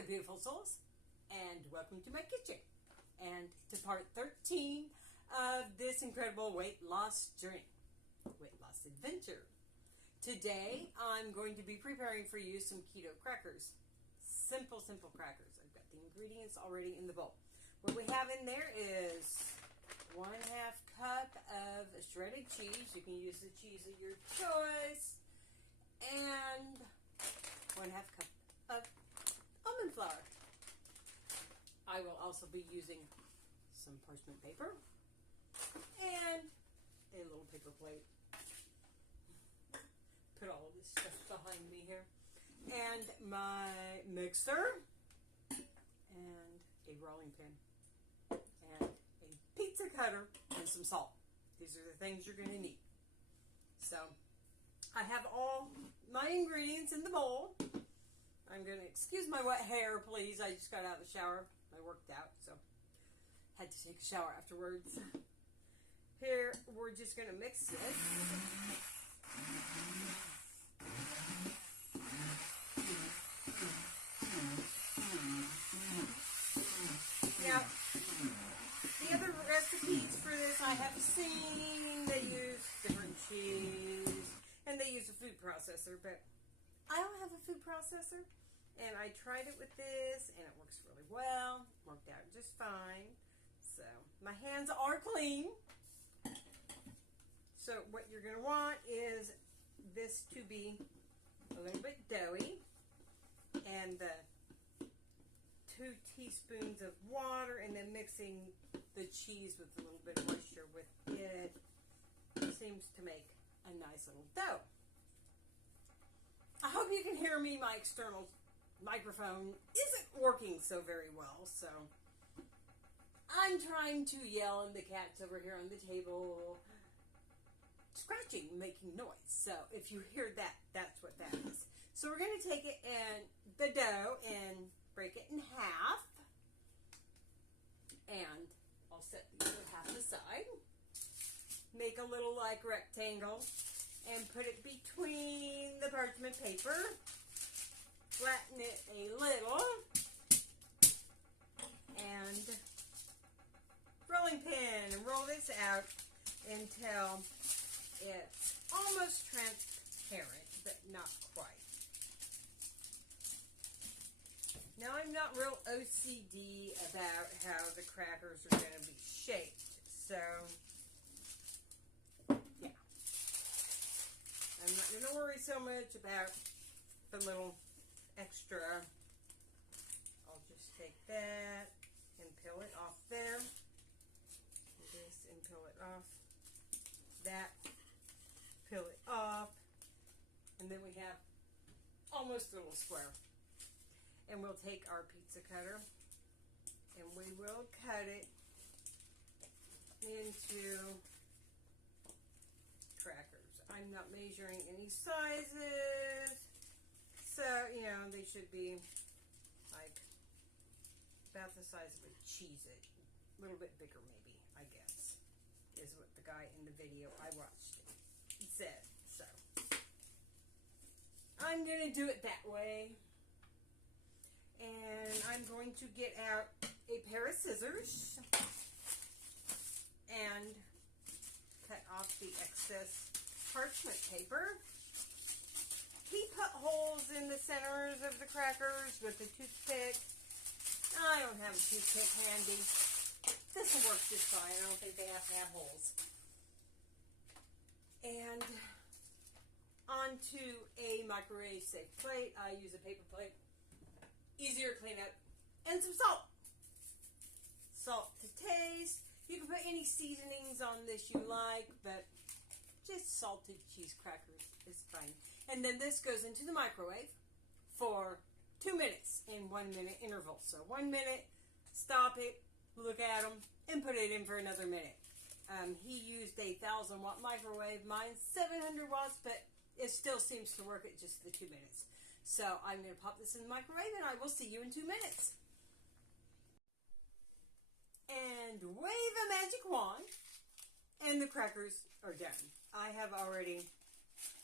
Hello, beautiful souls, and welcome to my kitchen and to part 13 of this incredible weight loss journey, weight loss adventure. Today, I'm going to be preparing for you some keto crackers. Simple crackers. I've got the ingredients already in the bowl. What we have in there is 1/2 cup of shredded cheese. You can use the cheese of your choice. And 1/2 cup of almond flour. I will also be using some parchment paper and a little paper plate. Put all of this stuff behind me here. And my mixer and a rolling pin and a pizza cutter and some salt. These are the things you're going to need. So I have all my ingredients in the bowl. I'm going to excuse my wet hair, please. I just got out of the shower. I worked out, so had to take a shower afterwards. Here, we're just going to mix this. Now, the other recipes for this I have seen, they use different cheese, and they use a food processor, but I don't have a food processor, and I tried it with this, and it works really well. Worked out just fine. So, my hands are clean. So, what you're going to want is this to be a little bit doughy, and the 2 teaspoons of water, and then mixing the cheese with a little bit of moisture with it seems to make a nice little dough. I hope you can hear me. My external microphone isn't working so very well, so I'm trying to yell, and the cat's over here on the table scratching, making noise. So if you hear that, that's what that is. So we're going to take it and the dough and break it in half, and I'll set the other half aside. Make a little like rectangle and put it between the parchment paper. Flatten it a little, and rolling pin, and roll this out until it's almost transparent, but not quite. Now, I'm not real OCD about how the crackers are going to be shaped, so yeah. I'm not going to worry so much about the little extra. I'll just take that and peel it off there. This and peel it off. That, peel it off. And then we have almost a little square. And we'll take our pizza cutter and we will cut it into crackers. I'm not measuring any sizes, so, you know, they should be like about the size of a Cheez-It. A little bit bigger maybe, I guess, is what the guy in the video I watched said. So I'm going to do it that way. And I'm going to get out a pair of scissors and cut off the excess parchment paper. He put holes in the centers of the crackers with a toothpick. I don't have a toothpick handy. This will work just fine. I don't think they have to have holes. And onto a microwave safe plate. I use a paper plate. Easier to clean up. And some salt. Salt to taste. You can put any seasonings on this you like, but just salted cheese crackers is fine. And then this goes into the microwave for 2 minutes in 1 minute intervals. So 1 minute, stop it, look at them, and put it in for another minute. He used a 1,000-watt microwave. Mine's 700 watts, but it still seems to work at just the 2 minutes. So I'm going to pop this in the microwave, and I will see you in 2 minutes. And wave a magic wand, and the crackers are done. I have already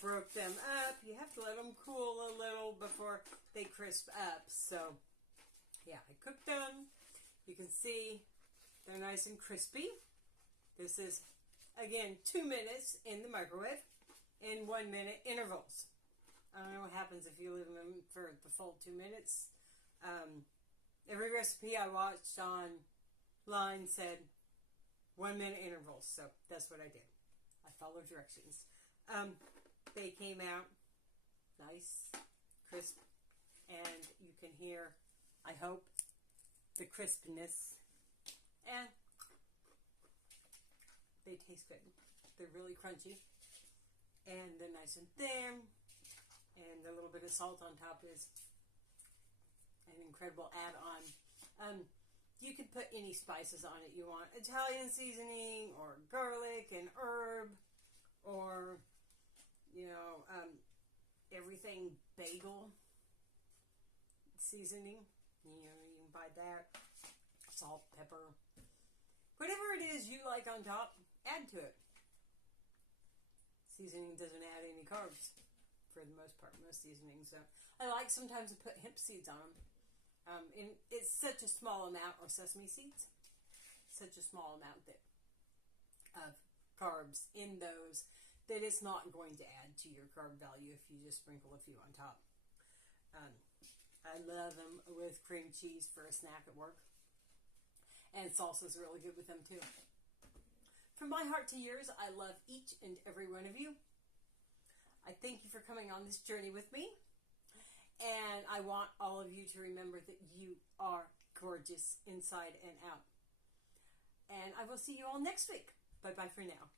broke them up. You have to let them cool a little before they crisp up. So Yeah, I cooked them. You can see they're nice and crispy. This is, again, 2 minutes in the microwave in 1 minute intervals. I don't know what happens if you leave them for the full 2 minutes. Every recipe I watched online said 1 minute intervals, so that's what I did. I followed directions. They came out nice, crisp, and you can hear, I hope, the crispness, and they taste good. They're really crunchy, and they're nice and thin, and a little bit of salt on top is an incredible add-on. You could put any spices on it you want. Italian seasoning, or garlic and herb, or, everything bagel seasoning. You can buy that. Salt, pepper. Whatever it is you like on top, add to it. Seasoning doesn't add any carbs for the most part, most seasonings. So I like sometimes to put hemp seeds on them. And it's such a small amount, or sesame seeds, such a small amount of carbs in those that it's not going to add to your carb value if you just sprinkle a few on top. I love them with cream cheese for a snack at work. And salsa's really good with them too. From my heart to yours, I love each and every one of you. I thank you for coming on this journey with me. And I want all of you to remember that you are gorgeous inside and out. And I will see you all next week. Bye-bye for now.